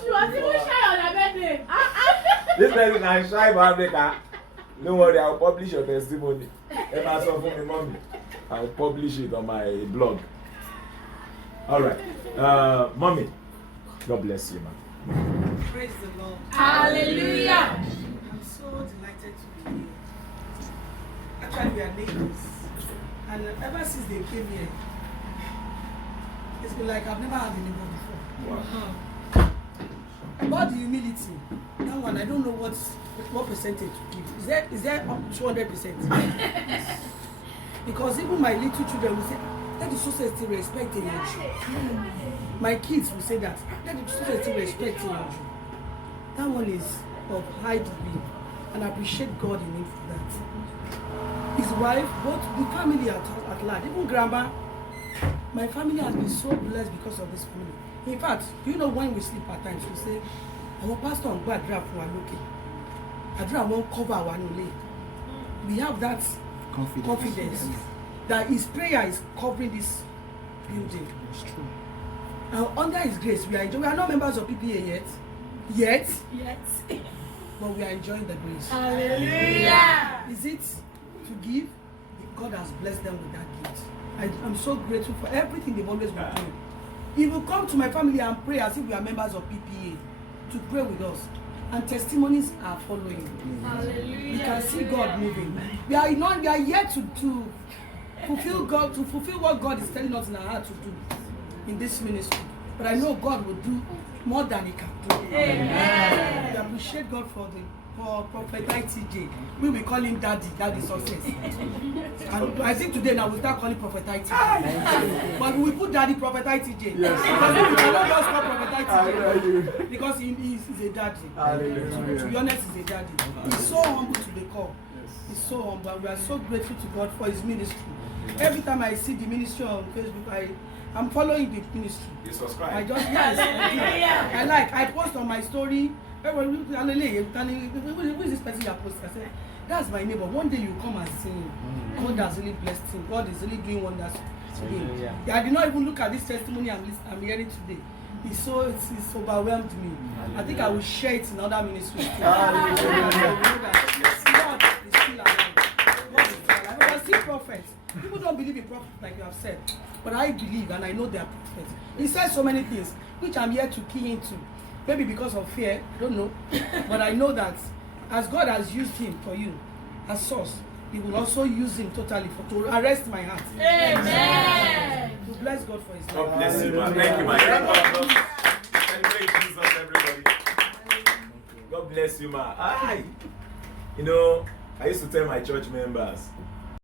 She was even shy on her birthday. This person is shy for Africa. Don't worry, I'll publish your testimony. Emma saw for me, mommy. I'll publish it on my blog. All right. Mommy, God bless you, man. Praise the Lord. Hallelujah. I'm so delighted to be here. Actually, we are neighbors. And ever since they came here, it's been like I've never had a neighbor before. Wow. About the humility, that one, I don't know what percentage to give. Is there up to 200%? Because even my little children will say, that is society respecting you. My kids will say that is society respecting you. That one is of high degree, and I appreciate God in him for that. His wife, both the family at large, even grandma, my family has been so blessed because of this family. In fact, do you know when we sleep at times, we say, our pastor and God draft for our local. Adra won't cover our name. We have that confidence that his prayer is covering this building. It's true. And under his grace, we are not members of PPA yet, but we are enjoying the grace. Hallelujah. Is it to give? God has blessed them with that gift. I'm so grateful for everything they've always been doing. He will come to my family and pray as if we are members of PPA to pray with us. And testimonies are following. Hallelujah. We can see God moving. We are yet to fulfill what God is telling us in our heart to do in this ministry. But I know God will do more than he can do. Amen. We appreciate God for Prophet ITJ. We will call him Daddy Success. And I think today now we'll start calling Prophet ITJ. But we put Daddy Prophet ITJ. Yes. Because we cannot just call Prophet ITJ. Because he's a daddy. To be honest, he's a daddy. He's so humble to the core. He's so humble. And we are so grateful to God for his ministry. Every time I see the ministry on Facebook, I'm following the ministry. You subscribe? I post on my story. Everyone who is this person you are posting? I said, that's my neighbor. One day you come and see him. God has really blessed him. God is really doing wonders to him. Yeah, I did not even look at this testimony I'm hearing today. It's overwhelmed me. I think I will share it in other ministries. God is still alive. God is still alive. I see prophets. People don't believe in prophets like you have said. But I believe and I know they are prophets. He says so many things which I'm here to key into. Maybe because of fear, I don't know. But I know that as God has used him for you as source, he will also use him totally to arrest my heart. Amen. To bless God for his life. God bless you, man. Thank you, man. Celebrate Jesus, everybody. God bless you, man. You know, I used to tell my church members,